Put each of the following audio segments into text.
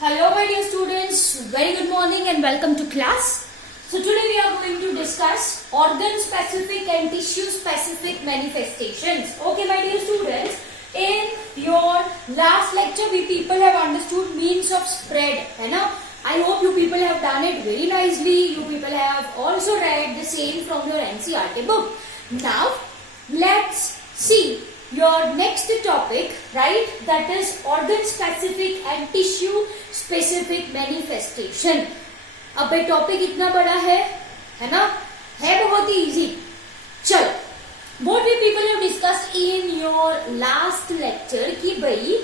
Hello my dear students, very good morning and welcome to class. So today we are going to discuss organ specific and tissue specific manifestations. Okay my dear students, in your last lecture we people have understood means of spread, है ना? I hope you people have done it very nicely. You people have also read the same from your NCERT book. Now let's see your next topic, right? That is organ specific and tissue specific manifestation. अब ये topic इतना बड़ा है ना? है बहुत ही easy. चलो, what we people have discussed in your last lecture कि भाई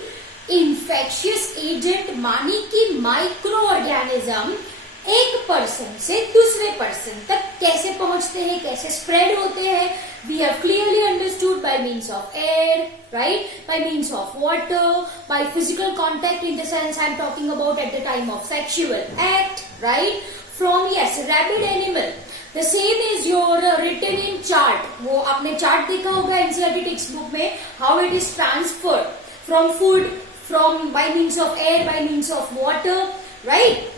infectious agent मानी कि माइक्रो ऑर्गेनिज्म एक पर्सन से दूसरे पर्सन तक कैसे पहुंचते हैं, कैसे स्प्रेड होते हैं. We have clearly understood by means of air, right? By means of water, by physical contact, in the sense I am talking about at the time of sexual act, right? From yes, rabid animal. The same is your written in chart. वो आपने chart देखा होगा NCERT text book में. How it is transferred from food, from by means of air, by means of water, right?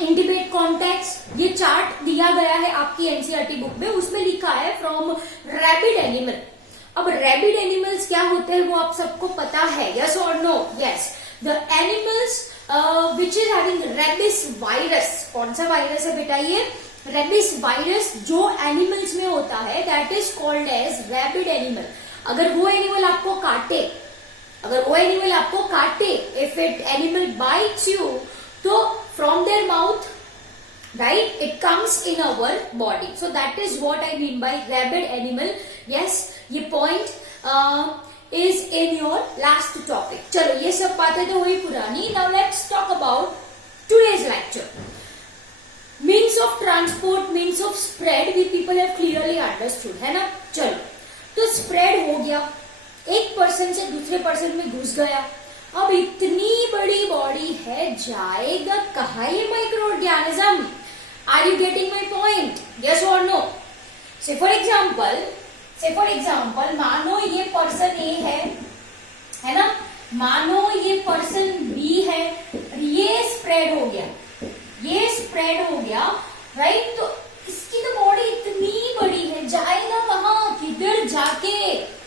Intimate contacts, ये chart दिया गया है आपकी एनसीईआरटी बुक में. उसमें लिखा है फ्रॉम रैबिड एनिमल. अब रैबिड एनिमल्स क्या होते हैं वो आप सबको पता है, यस और no? Yes, the animals which is having rabies virus. कौन सा वायरस है बेटा ये? रेबिस वायरस जो एनिमल्स में होता है that is called as rabid animal. अगर वो एनिमल आपको काटे, if it animal bites you, तो from their mouth, right, it comes in our body. So that is what I mean by rabid animal. Yes, ये point is in your last topic. चलो, ये सब बातें तो हुई पुरानी. Now let's talk about today's lecture. Means of transport, means of spread, we people have clearly understood, है ना? चलो, तो spread हो गया, एक पर्सन से दूसरे पर्सन में घुस गया. अब इतनी बड़ी बॉडी है, जाएगा कहाँ ये microorganism? Are you getting my point? Yes और नो? से फॉर एग्जाम्पल मानो ये पर्सन ए है ना? मानो ये पर्सन बी है, ये स्प्रेड हो गया, राइट? तो इसकी तो बॉडी इतनी बड़ी है, जाएगा कहाँ? किधर जाके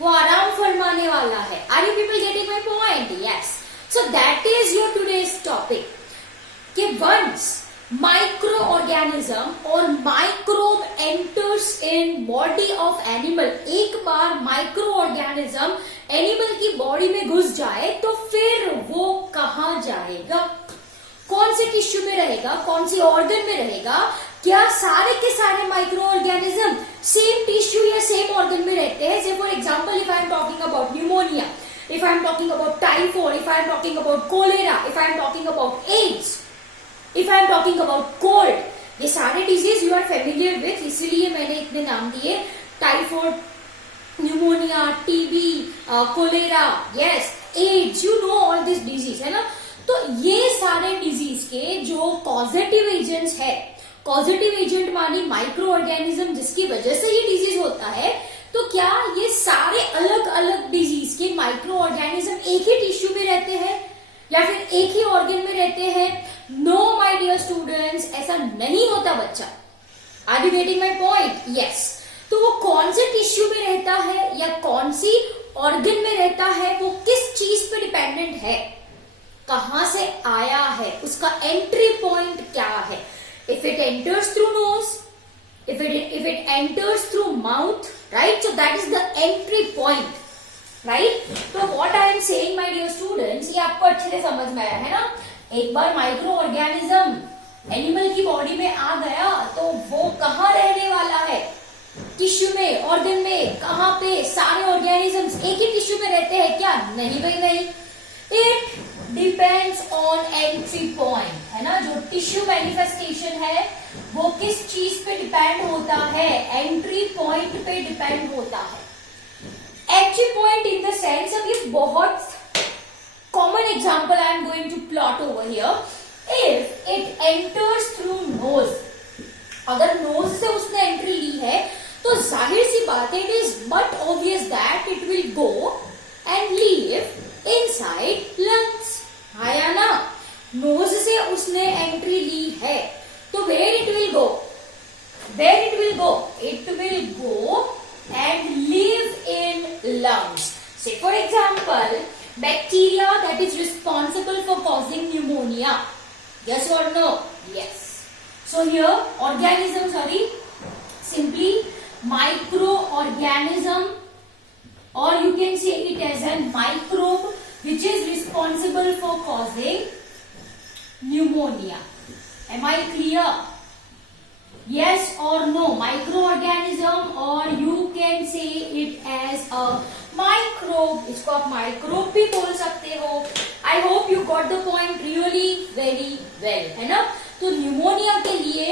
वो आराम फरमाने वाला है. Are you people getting my point? Yes. So that is your today's topic कि once micro organism or microbe enters in body of animal, एक बार माइक्रो ऑर्गेनिज्म एनिमल की बॉडी में घुस जाए तो फिर वो कहाँ जाएगा? कौन से टिश्यू में रहेगा, कौन सी ऑर्गन में रहेगा? क्या सारे के सारे माइक्रो ऑर्गेनिज्म सेम टिश्यू या सेम ऑर्गन में रहते हैं? Say for example, if I am talking about pneumonia, if I am talking about typhoid, if I am talking about cholera, if I am talking about AIDS, if I am talking about cold, ये सारे disease you are familiar with, इसीलिए मैंने इतने नाम दिए. Typhoid, pneumonia, TB, cholera, yes, AIDS, you know all this disease, है ना? तो ये सारे डिजीज के जो कॉजेटिव एजेंट्स है, पॉजिटिव एजेंट मानी माइक्रो ऑर्गेनिज्म जिसकी वजह से ये डिजीज होता है, तो क्या ये सारे अलग अलग डिजीज के माइक्रो ऑर्गेनिज्म एक ही टिश्यू में रहते हैं या फिर एक ही ऑर्गन में रहते हैं? नो माय डियर स्टूडेंट्स, ऐसा नहीं होता बच्चा. Are you getting my point? Yes. तो वो कौन से टिश्यू में रहता है या कौन सी ऑर्गन में रहता है, वो किस चीज पे डिपेंडेंट है, कहां से आया है, उसका एंट्री पॉइंट क्या है? If it enters through nose, if it enters through mouth, right? So that is the entry point, right? So what I am saying, my dear students, ये आपको अच्छे से समझ में आया है ना? एक बार माइक्रो ऑर्गेनिज्म एनिमल की बॉडी में आ गया तो वो कहाँ रहने वाला है? टिश्यू में, ऑर्गन में, कहाँ पे? सारे ऑर्गेनिजम्स एक ही टिश्यू में रहते हैं क्या? नहीं भाई नहीं. It depends on entry point, है ना? जो टिश्यू मैनिफेस्टेशन है वो किस चीज पे डिपेंड होता है? एंट्री पॉइंट पे डिपेंड होता है. Entry point in the sense, अब ये बहुत common example I am going to plot over here. If it enters through nose, अगर नोज से उसने एंट्री ली है तो जाहिर सी बात है, it is but obvious that it will go and leave inside lungs. हाँ या ना? नोज से उसने एंट्री ली है, तो where it will go, where it will go, it will go and live in lungs. Say for example, bacteria that is responsible for causing pneumonia, yes or no? Yes. So here organisms, simply microorganism, or you can say it as a microbe which is responsible for causing pneumonia. Am I clear? Yes or no? Microorganism, or you can say it as a microbe. इसको आप microbe भी बोल सकते हो. I hope you got the point really very well, है ना? तो pneumonia के लिए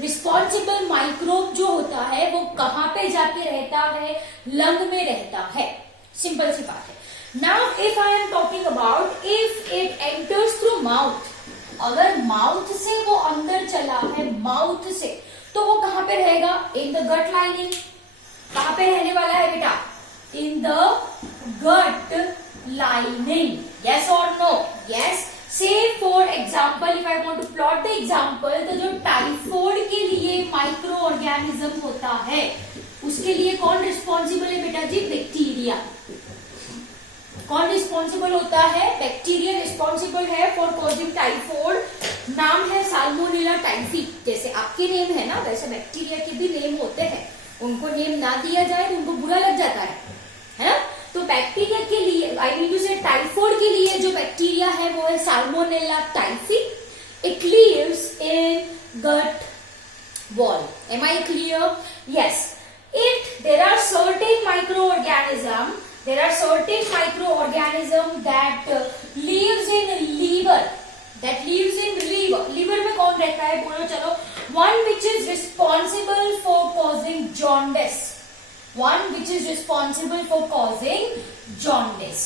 रिस्पॉन्सिबल माइक्रोब जो होता है वो कहाँ पे जाके रहता है? लंग में रहता है. सिंपल सी बात है. Now if I am talking about if it enters through mouth, अगर माउथ से वो अंदर चला है, माउथ से, तो वो कहां पे रहेगा? In the gut lining. कहां पे रहने वाला है बेटा? In the gut lining. Yes और no? Yes. Say for example, if I want to plot the example, तो जो टाइफॉइड के लिए माइक्रो ऑर्गेनिज्म होता है उसके लिए कौन रिस्पॉन्सिबल है बेटा जी? बैक्टीरिया. कौन रिस्पॉन्सिबल होता है? बैक्टीरिया रिस्पॉन्सिबल है फॉर कॉजिंग टाइफॉइड. नाम है साल्मोनेला टाइफी. जैसे आपके नेम है ना, वैसे बैक्टीरिया के भी नेम होते हैं. उनको नेम ना दिया जाए तो उनको बुरा लग जाता है ना? तो बैक्टीरिया के लिए, I mean to say typhoid के लिए जो बैक्टीरिया है वो है salmonella typhi. It lives in gut wall. Am I clear? Yes. If there are certain microorganism, there are certain microorganisms that lives in liver, liver में कौन रहता है? बोलो चलो. One which is responsible for causing jaundice.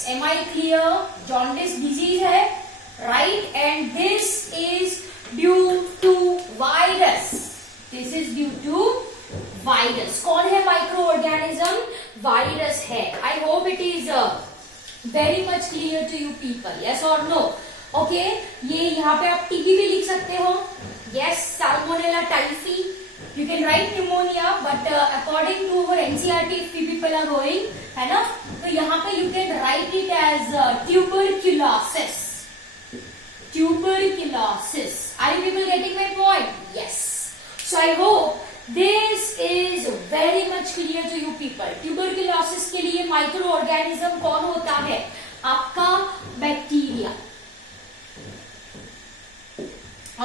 Am I clear? Jaundice disease है, right? And this is due to virus. कौन है micro organism? Virus है. I hope it is very much clear to you people. Yes और no? Okay. ये यहाँ पे आप TB भी लिख सकते हो. Yes. Salmonella typhi. You can write pneumonia, but according to our NCERT if you people are going, है ना, तो यहाँ पे you can write it as tuberculosis. Are you people getting my point? Yes. So I hope this is very much clear to you people. Tuberculosis के लिए micro organism कौन होता है? आपका bacteria.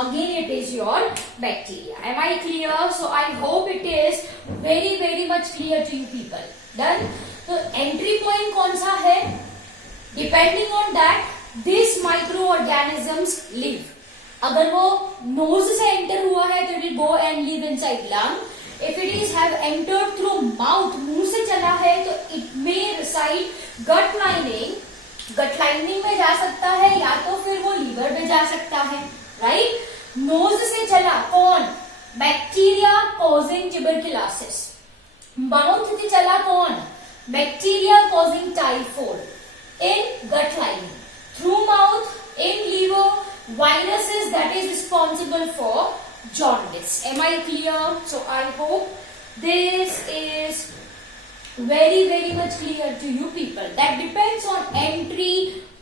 Again it is your bacteria. Am I clear? So I hope it is very much clear to you people. Done? तो entry point कौन सा है? Depending on that, these microorganisms live. अगर वो नोज से एंटर हुआ है तो it will go and live inside lung. If it is have entered through mouth, मुंह से चला है, तो it may reside gut lining. Gut lining में जा सकता है या तो फिर वो लीवर में जा सकता है, राइट? नोज से चला कौन? Bacteria causing tuberculosis. माउथ से चला कौन? Bacteria causing typhoid in gut lining. Through mouth in liver, viruses that is responsible for jaundice. Am I clear? So I hope this is very much clear to you people. That depends on entry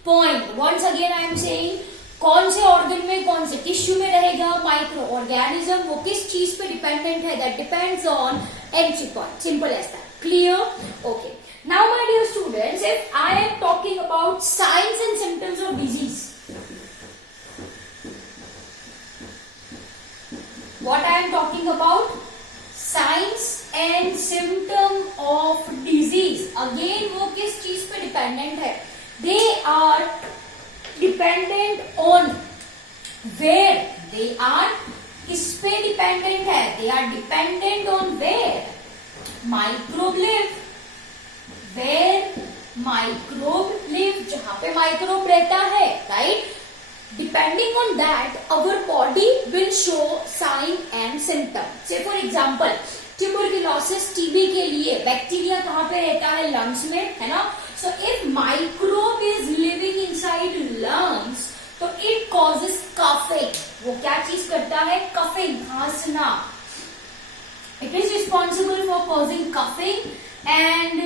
point. Once again I am saying, कौन से organ में, कौन से tissue में रहेगा micro organism, वो किस चीज पे डिपेंडेंट है, that depends on entry point. Simple as that. Clear? Okay. Now my dear students, if I am talking about science and symptoms of disease, what I am talking about? Signs and symptom of disease. Again वो किस चीज पे dependent है? They are dependent on where. They are किस पे dependent है? They are dependent on where microbe live. Where microbe live, जहाँ पे माइक्रोब रहता है, right? Depending on that, our body will show sign and symptom. Say for example, tuberculosis, TB के लिए bacteria कहाँ पे रहता है? लंग्स में, है ना? So if microbe is living inside lungs, तो इट कॉजेस कफिंग, वो क्या चीज करता है, कफिंग, खांसना. It is responsible for causing coughing and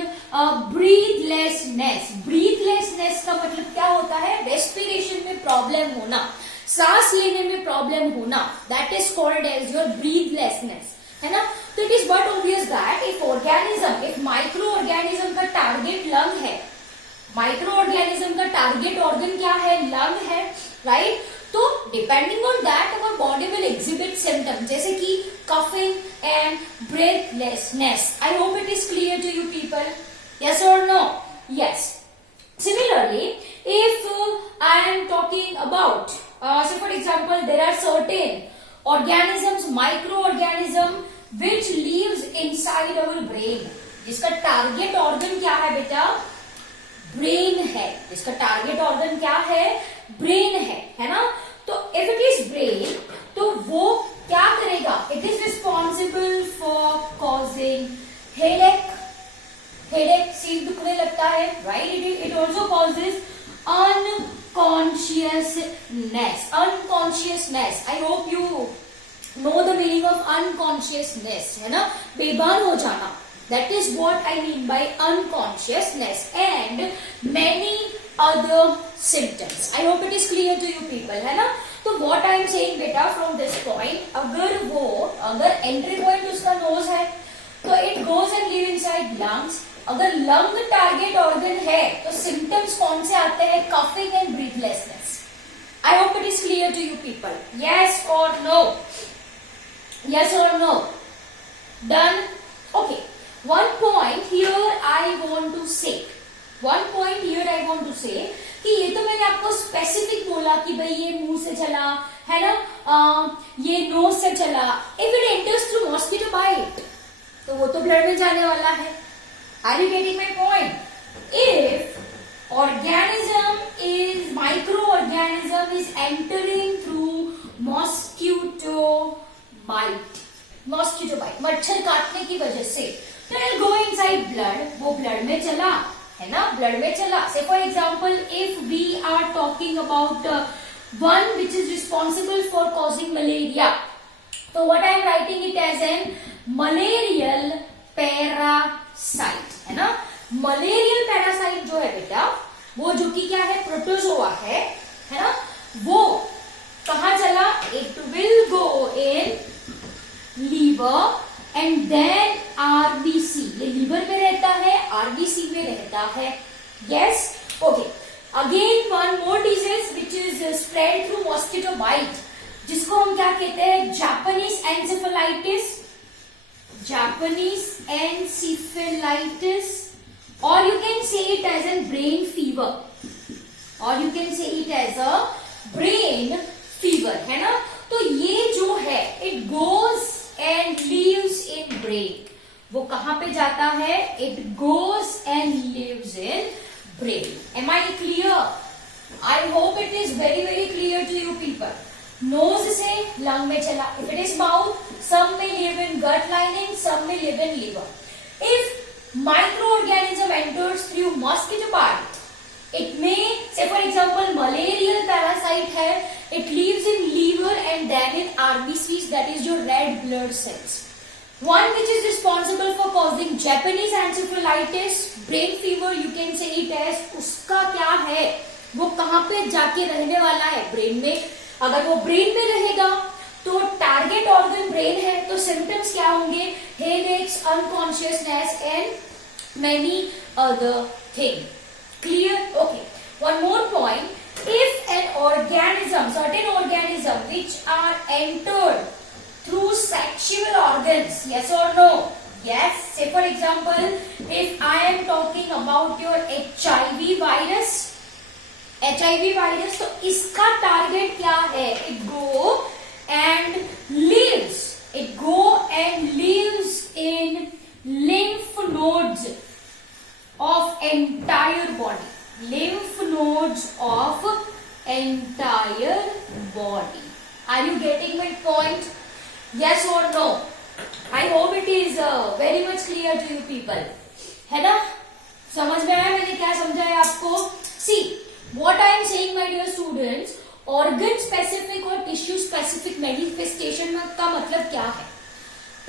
breathlessness. Breathlessness का मतलब क्या होता है, रेस्पिरेशन में प्रॉब्लम होना, सांस लेने में प्रॉब्लम होना, that is called as your breathlessness, है ना. तो it is but obvious that if organism, if micro organism का टारगेट लंग है, माइक्रो ऑर्गेनिज्म का टारगेट ऑर्गन क्या है, लंग है, राइट. तो depending on that our body will exhibit symptom, जैसे कि coughing and breathlessness. I hope it is clear to you people. Yes और no? Yes. Similarly, if I am talking about, so for example, there are certain organisms, microorganism, which lives inside our brain. जिसका target organ क्या है बेटा, brain है. जिसका target organ क्या है, brain है ना. तो इफ इट इज ब्रेन, तो वो क्या करेगा, it is responsible for causing headache. Headache, सिर दुखने लगता है, right. It also causes unconsciousness. Unconsciousness, I hope you know the meaning of unconsciousness, है ना, बेभान हो जाना. That is what I mean by unconsciousness and many other symptoms. I hope it is clear to you people, है ना. तो what I am saying बेटा from this point, अगर entry point उसका nose है, तो it goes and live inside lungs. अगर lung target organ है, तो symptoms कौन से आते हैं, coughing and breathlessness. I hope it is clear to you people. Yes or no? Yes or no? Done? Okay. One point here I want to say कि ये तो मैंने आपको स्पेसिफिक बोला कि भाई ये मुंह से चला, है ना, ये नोज से चला. If it enters through mosquito bite, तो वो तो ब्लड में जाने वाला है. Are you getting my point? If micro organism is entering through mosquito bite, मच्छर काटने की वजह से, तो इट गो इनसाइड ब्लड, वो ब्लड में चला, है ना, ब्लड में चला. Say for example if we are talking about one which is responsible for causing malaria, तो what I am writing it as an malarial parasite, है ना. मलेरियल पैरासाइट जो है बेटा, वो जो कि क्या है, प्रोटोजोआ है ना. वो कहा चला, it will go in liver and then RBC. ये लीवर में रहता है, आरबीसी में रहता है. Yes, okay. Again one more disease which is spread through mosquito bite, जिसको हम क्या कहते हैं, जापानीज एन्सेफेलाइटिस. जापानीज एन्सेफेलाइटिस, और you can say it as an brain fever, और you can say it as a brain fever, है ना. तो ये जो है, it goes and lives in brain. वो कहां पे जाता है, it goes and lives in brain. Am I clear? I hope it is very clear to you people. Nose से lung में चला. If it is mouth, some may live in gut lining, some may live in liver. If microorganism enters through mosquito bite, it may, say for example, malarial parasite है, it lives in liver and then in RBCs, that is your red blood cells. One which is responsible for causing Japanese encephalitis, brain fever, you can say it as, उसका क्या है, वो कहाँ पे जाके रहने वाला है, ब्रेन में. अगर वो ब्रेन में रहेगा, तो टारगेट ऑर्गन ब्रेन है, तो सिम्टम्स क्या होंगे, headaches, unconsciousness and many other thing. Clear? Okay. One more point. If an organism, certain organism which are entered through sexual organs, yes or no? Yes. Say for example, if I am talking about your HIV virus, तो इसका target क्या है, it go and lives in lymph nodes of entire body. Lymph nodes of entire body. Are you getting my point? Yes or no? I hope it is very much clear to you people. है ना, समझ में आया मैंने क्या समझाया आपको. See, what I am saying my dear students, organ specific और टिश्यू स्पेसिफिक मैनिफेस्टेशन का मतलब क्या है?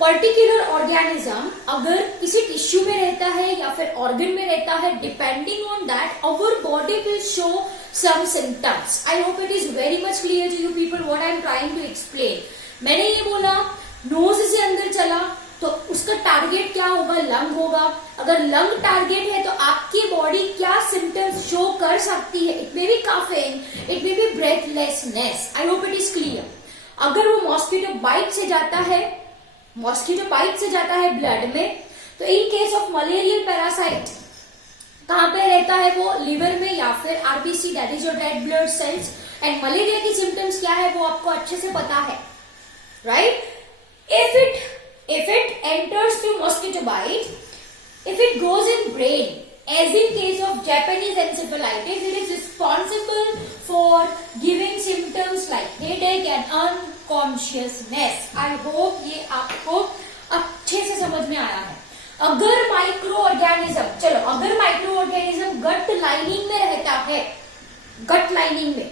पर्टिकुलर ऑर्गेनिज्म अगर किसी टिश्यू में रहता है या फिर ऑर्गन में रहता है, depending on that our body will show some symptoms. I hope it is very much clear to you people what I am trying to explain. मैंने ये बोला नोज से अंदर चला तो उसका टारगेट क्या होगा? लंग होगा. अगर लंग टारगेट है तो आपकी बॉडी क्या सिम्टम्स शो कर सकती है? It may be coughing, it may be breathlessness. I hope it is clear. अगर वो मॉस्किटो बाइट से जाता है, मॉस्किटो बाइट से जाता है ब्लड में, तो in case of malarial parasite कहां पे रहता है वो? लिवर में या फिर RBC, that is your red blood cells. And malaria की सिम्टम्स क्या है वो आपको अच्छे से पता है, right? If it enters through mosquito bite, if it goes in brain, as in case of Japanese encephalitis, it is responsible for giving symptoms like headache and unconsciousness. I hope ये आपको अच्छे से समझ में आया है. अगर माइक्रो ऑर्गेनिज्म, चलो अगर माइक्रो ऑर्गेनिज्म गट लाइनिंग में रहता है, गट लाइनिंग में,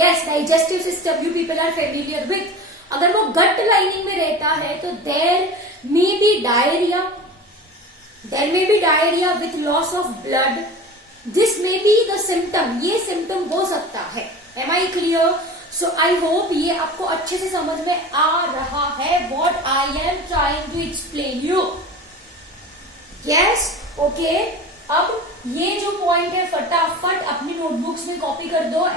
yes, digestive system you people are familiar with. अगर वो गट लाइनिंग में रहता है तो there may be diarrhoea with loss of blood. This may be the symptom, ये सिम्टम हो सकता है. Am I clear? So I hope ये आपको अच्छे से समझ में आ रहा है what I am trying to explain you. Yes, okay. अब ये जो पॉइंट है फटाफट अपनी नोटबुक्स में कॉपी कर दो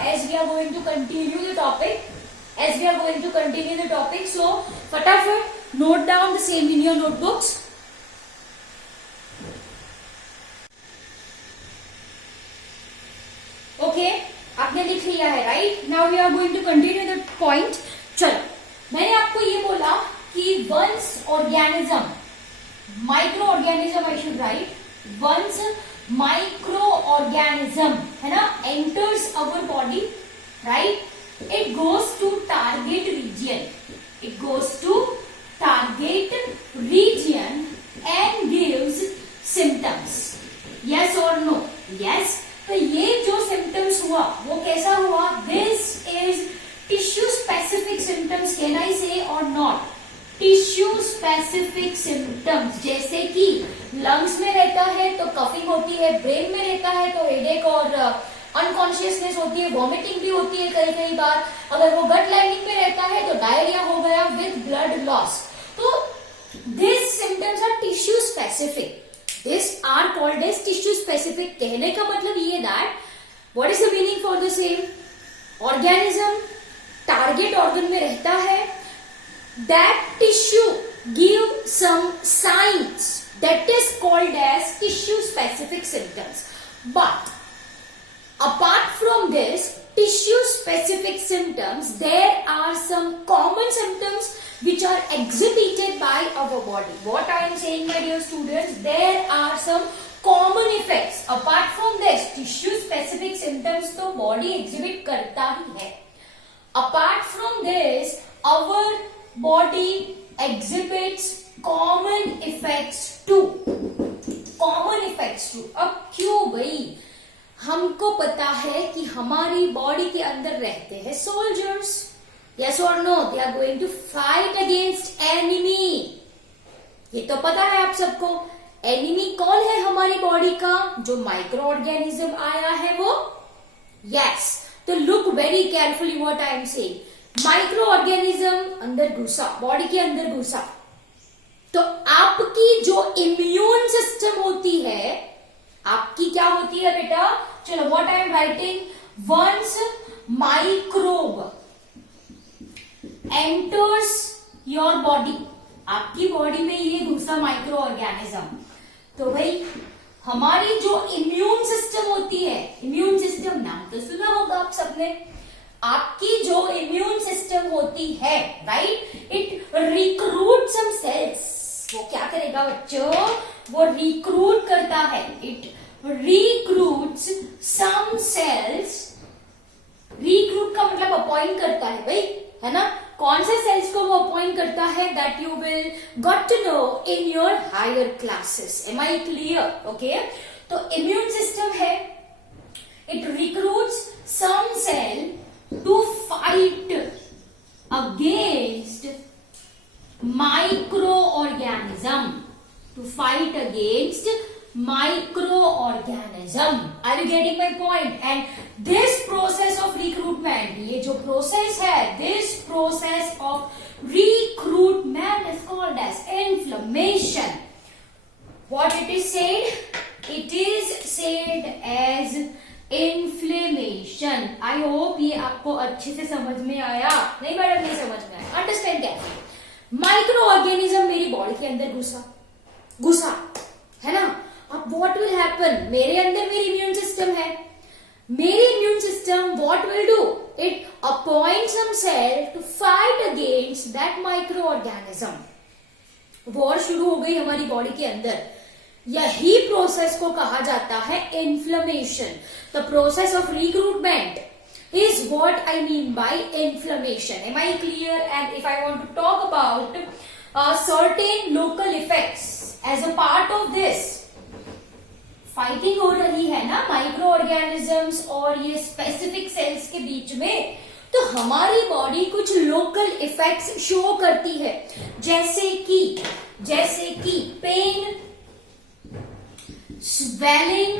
as we are going to continue the topic. So फटाफट note down the same in your notebooks. Okay, आपने लिख लिया है, right? Now we are going to continue the point. चलो, मैंने आपको ये बोला कि once organism, microorganism I should write, once microorganism है ना enters our body, right? It goes to target region. It goes to target region and gives symptoms. Yes or no? Yes. तो ये जो symptoms हुआ वो कैसा हुआ? This is tissue specific symptoms. Can I say or not? Tissue specific symptoms. जैसे कि lungs में रहता है तो कफिंग होती है, ब्रेन में रहता है तो हेडेक और अनकॉन्शियसनेस होती है, वॉमिटिंग भी होती है कई बार. अगर वो गट लाइनिंग में रहता है तो डायरिया हो गया विद ब्लड लॉस. तो this symptoms are tissue specific. This are called as tissue specific. कहने का मतलब ये that what is the meaning for the same? Organism target organ में रहता है, that tissue give some signs that is called as tissue specific symptoms. But apart from this tissue specific symptoms, there are some common symptoms which are exhibited by our body. What I am saying, my dear students, there are some common effects. Apart from this tissue specific symptoms तो body exhibit करता ही है. Apart from this our body exhibits common effects too. अब क्यों भाई? हमको पता है कि हमारी बॉडी के अंदर रहते हैं सोल्जर्स. यस और no? They are going to fight against enemy. ये तो पता है आप सबको. एनिमी कौन है हमारी बॉडी का? जो माइक्रो ऑर्गेनिज्म आया है वो. यस, तो look very carefully what I am saying. Micro organism अंदर घुसा, बॉडी के अंदर घुसा, तो आपकी जो इम्यून सिस्टम होती है, आपकी क्या होती है बेटा? चलो what I am writing, once microbe enters your body, आपकी बॉडी में ये घुसा माइक्रो ऑर्गेनिज्म, तो भाई हमारी जो इम्यून सिस्टम होती है, इम्यून सिस्टम नाम तो सुना होगा आप सबने. आपकी जो इम्यून सिस्टम होती है, right, it recruit some cells. वो क्या करेगा बच्चों? वो रिक्रूट करता है. It recruits some cells. Recruit का मतलब अपॉइंट करता है भाई, है ना? कौन से सेल्स को वो अपॉइंट करता है? That you will got to know in your higher classes. Am I clear? Okay, तो इम्यून सिस्टम है, it recruits some cell to fight against microorganism, to fight against microorganism. Are you getting my point? And this process of recruitment, ये जो process है, this process of recruitment is called as inflammation. What it is said? It is said as inflammation. I hope ये आपको अच्छे से समझ में आया. नहीं मैडम, नहीं समझ में आया. Understand क्या? माइक्रो ऑर्गेनिज्म मेरी बॉडी के अंदर घुसा है ना. अब व्हाट विल हैपन, मेरे अंदर मेरी इम्यून सिस्टम है. मेरी immune system what will do, it appoint some cell to fight against that microorganism. War शुरू हो गई हमारी बॉडी के अंदर. यही प्रोसेस को कहा जाता है inflammation. The process of recruitment is what I mean by inflammation. Am I clear? And if I want to talk about certain local effects as a part of this, fighting हो रही है ना micro organisms और ये specific sales के बीच में, तो हमारी बॉडी कुछ लोकल इफेक्ट्स शो करती है. जैसे कि pain, swelling,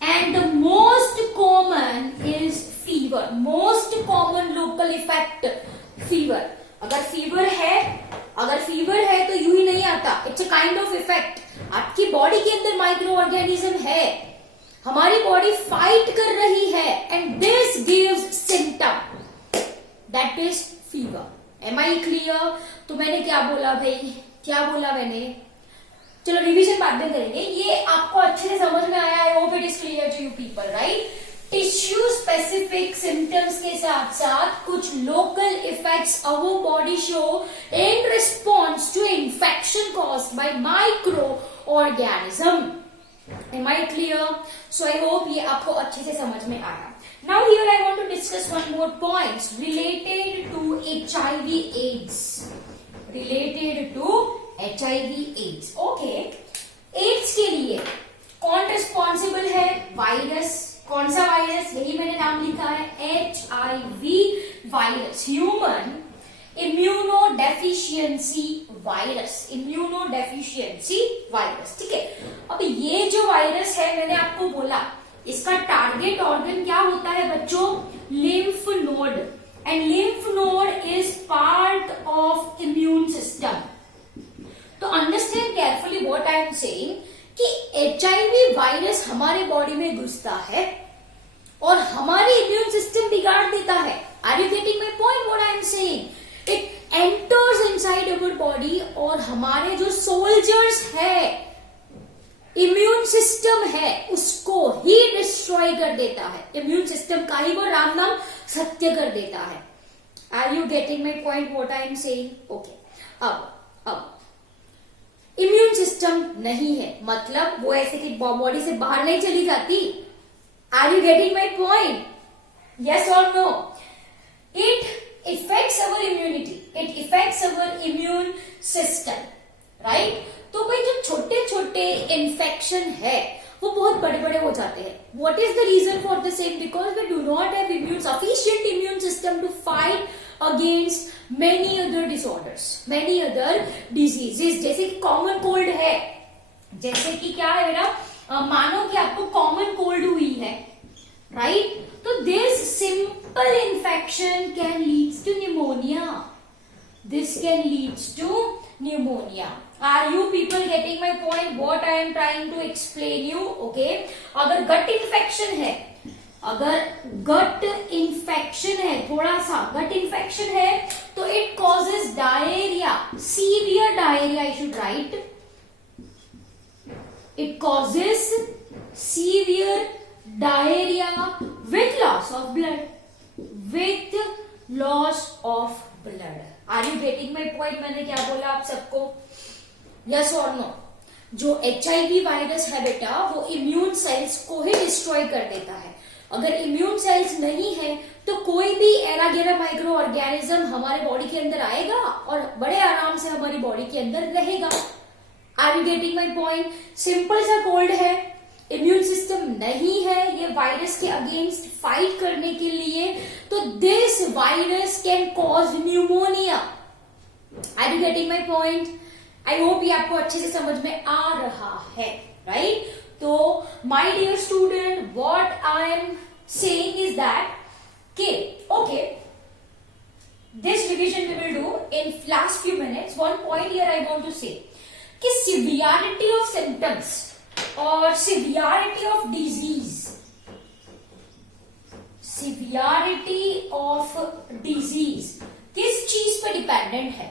and the most common is fever. Most common local effect fever. अगर फीवर है तो यूं ही नहीं आता. It's a kind of effect. आपकी बॉडी के अंदर माइक्रो ऑर्गेनिज्म है, हमारी बॉडी फाइट कर रही है, and this gives symptom, that is fever. Am I clear? तो मैंने क्या बोला भाई, क्या बोला मैंने? चलो रिवीजन बाद में करेंगे. ये आपको अच्छे से समझ में आया. I hope it is clear to you people, right? Tissue specific symptoms के साथ साथ कुछ local effects our body show in response to infection caused by microorganism. Am I clear? So I hope ये आपको अच्छे से समझ में आया. Now here I want to discuss one more points related to HIV AIDS. Related to HIV AIDS. Okay, AIDS के लिए कौन रिस्पॉन्सिबल है? वायरस. कौन सा वायरस? यही मैंने नाम लिखा है, HIV virus, human immunodeficiency virus. Immunodeficiency virus, ठीक है. अब ये जो वायरस है, मैंने आपको बोला इसका टारगेट ऑर्गन क्या होता है बच्चों? Lymph node. And lymph node is part of immune system. तो understand carefully what I am saying कि HIV वायरस हमारे बॉडी में घुसता है और हमारी इम्यून सिस्टम बिगाड़ देता है. Are you getting my point what I am saying? It enters inside our body और हमारे जो सोल्जर्स है, इम्यून सिस्टम है, उसको ही डिस्ट्रॉय कर देता है. इम्यून सिस्टम का ही वो राम नाम सत्य कर देता है. Are you getting my point what I am saying? Okay, अब इम्यून सिस्टम नहीं है मतलब वो ऐसे कि बॉडी से बाहर नहीं चली जाती. Are you getting my point? Yes और no? It affects our immunity, it affects our immune system, right? तो भाई जो छोटे छोटे इन्फेक्शन है वो बहुत बड़े बड़े हो जाते हैं. What is the reason for the same? Because we do not have sufficient immune system to fight against many other disorders, many other diseases. जैसे कि कॉमन कोल्ड है, जैसे कि क्या है मेरा, मानो कि आपको कॉमन कोल्ड हुई है, राइट? तो this simple infection can leads to pneumonia. This can leads to pneumonia. Are you people getting my point what I am trying to explain you? Okay, अगर गट इन्फेक्शन है, अगर gut infection है, थोड़ा सा गट infection है, तो it causes diarrhoea, severe diarrhoea. I should write, it causes severe diarrhoea with loss of blood, with loss of blood. Are you getting my point? मैंने क्या बोला आप सबको? यस और नो? जो HIV वायरस है बेटा, वो इम्यून सेल्स को ही डिस्ट्रॉय कर देता है. अगर इम्यून सेल्स नहीं है तो कोई भी एरा गेरा माइक्रो ऑर्गेनिज्म हमारे बॉडी के अंदर आएगा और बड़े आराम से हमारी बॉडी के अंदर रहेगा. Are you getting my point? Simple सा कोल्ड है, इम्यून सिस्टम नहीं है ये वायरस के अगेंस्ट फाइट करने के लिए, तो this virus can cause pneumonia. Are you getting my point? I hope ये आपको अच्छे से समझ में आ रहा है, राइट? तो my dear student, what I am saying is that okay, this revision we will do in last few minutes. One point here I want to say कि severity of symptoms or severity of disease, किस चीज पर dependent है?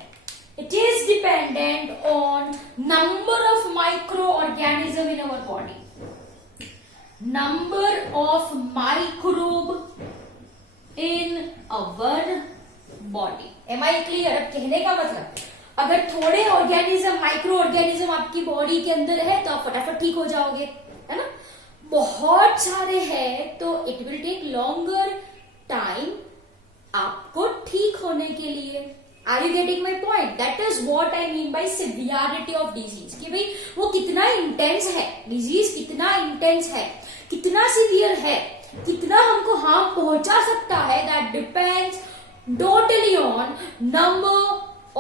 It is dependent on number of microorganism in our body, number of microbe in our body. Am I clear? अब कहने का मतलब, अगर थोड़े ऑर्गेनिज्म, माइक्रो ऑर्गेनिज्म आपकी बॉडी के अंदर है तो आप फटाफट ठीक हो जाओगे, है ना? बहुत सारे हैं तो it will take longer time आपको ठीक होने के लिए। Are you getting my point? That is what I mean by severity of disease, कि भाई वो कितना इंटेंस है, डिजीज कितना इंटेंस है, कितना सीवियर है, कितना हमको हार्म पहुंचा सकता है, that depends totally on number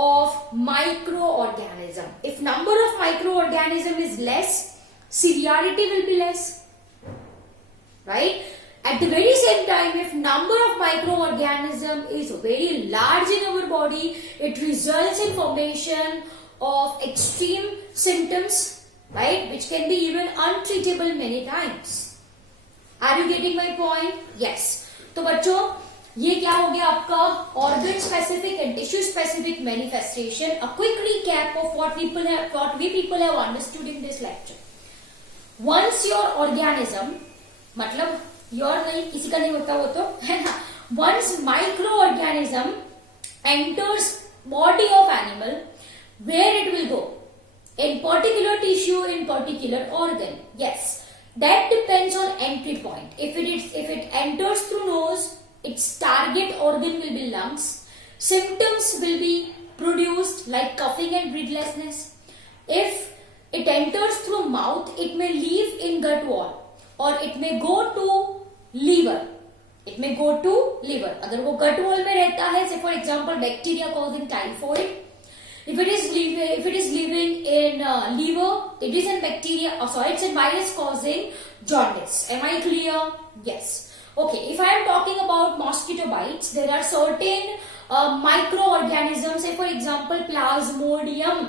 of microorganism. If number of microorganism is less, severity will be less, right? At the very same time, if number of microorganism is very large in our body, it results in formation of extreme symptoms, right? Which can be even untreatable many times. Are you getting my point? Yes. तो बच्चों, ये क्या हो गया आपका organ specific and tissue specific manifestation, a quick recap of what we people have understood in this lecture. Once your organism, मतलब your नहीं, किसी का नहीं होता वो तो, है ना? Once micro organism enters body of animal, where it will go? In particular tissue, in particular organ. Yes, that depends on entry point. If it enters through nose, its target organ will be lungs. Symptoms will be produced like coughing and breathlessness. If it enters through mouth, it may leave in gut wall or it may go to liver. It may go to liver. अगर वो gut wall में रहता है, say for example bacteria causing typhoid. If it is living in liver, it is a bacteria. It's a virus causing jaundice. Am I clear? Yes. Okay. If I am talking about mosquito bites, there are certain microorganisms. Say for example, Plasmodium.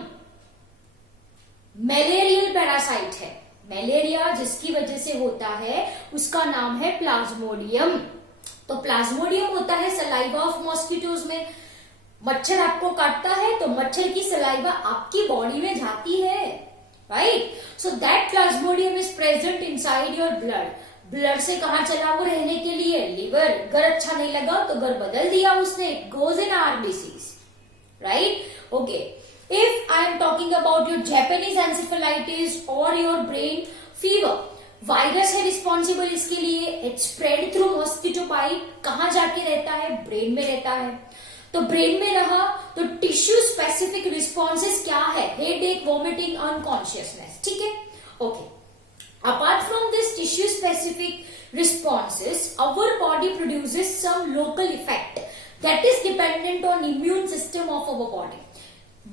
Malarial parasite है. Malaria जिसकी वजह से होता है उसका नाम है Plasmodium. तो प्लाज्मोडियम होता है सलाइवा ऑफ मॉस्किटोज में। मच्छर आपको काटता है तो मच्छर की सलाइवा आपकी बॉडी में जाती है, right? So that Plasmodium is present inside your blood. Blood से कहां चला वो रहने के लिए? लिवर। घर अच्छा नहीं लगा तो घर बदल दिया उसने, it goes in RBCs, right? Okay, if I am talking about your Japanese encephalitis और योर ब्रेन फीवर, वायरस है रिस्पॉन्सिबल इसके लिए। It spread through mosquito bite. कहां जाके रहता है? ब्रेन में रहता है। तो ब्रेन में रहा तो टिश्यू स्पेसिफिक रिस्पॉन्सेस क्या है? हेडेक, वॉमिटिंग, अनकॉन्शियसनेस, ठीक है? Okay, apart from this tissue specific responses, our body produces some local effect that is dependent on immune system of our body.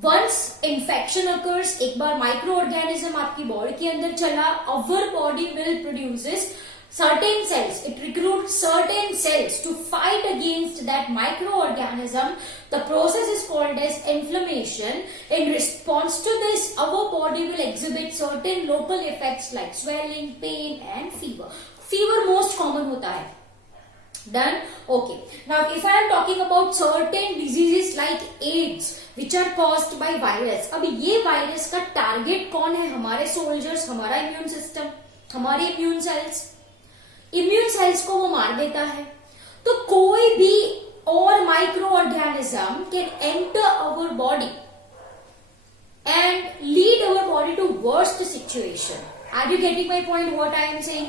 Once infection occurs, एक बार micro organism आपकी body के अंदर चला, our body will produces certain cells. It recruits certain cells to fight against that microorganism. The process is called as inflammation. In response to this, our body will exhibit certain local effects like swelling, pain and fever. Fever most common होता है. Done? Okay. Now if I am talking about certain diseases like AIDS which are caused by virus. अब ये virus का target कौन है? हमारे soldiers, हमारा immune system, हमारे इम्यून सेल्स। इम्यून सेल्स को वो मार देता है। तो कोई भी और micro organism can enter our body and lead our body to worst situation. Are you getting my point? What I am saying?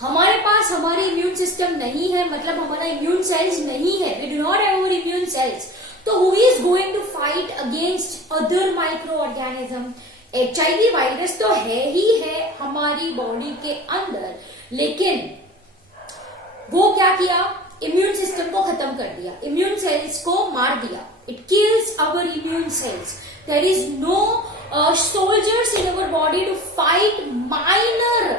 हमारे पास हमारी इम्यून सिस्टम नहीं है, मतलब हमारा इम्यून सेल्स नहीं है, we do not have our immune cells. तो who is going to fight against other micro organism? HIV virus तो है ही है हमारी बॉडी के अंदर, लेकिन वो क्या किया, इम्यून सिस्टम को खत्म कर दिया, इम्यून सेल्स को मार दिया. It kills our immune cells. There is no soldiers in our body to fight minor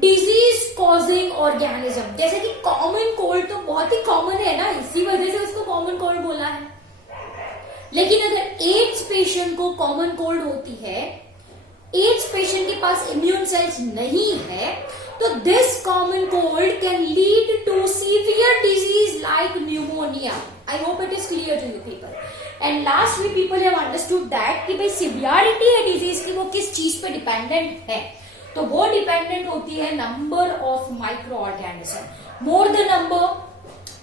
disease causing organism. जैसे कि कॉमन कोल्ड तो बहुत ही कॉमन है ना, इसी वजह से उसको कॉमन कोल्ड बोला है. लेकिन अगर एड्स पेशेंट को कॉमन कोल्ड होती है, एड्स पेशेंट के पास इम्यून सेल्स नहीं है, तो this common cold can lead to severe disease like pneumonia. I hope it is clear to you people. And lastly people have understood that कि भाई severity है disease की वो किस चीज पे डिपेंडेंट है. तो वो डिपेंडेंट होती है number of micro organism. More the number,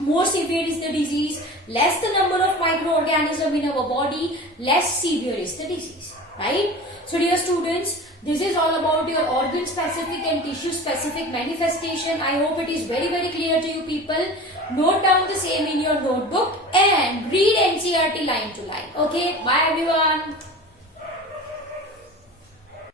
more severe is the disease, less the number of microorganism in our body, less severe is the disease, right? So dear students, this is all about your organ specific and tissue specific manifestation. I hope it is very very clear to you people. Note down the same in your notebook and read NCERT line to line. Okay, bye everyone.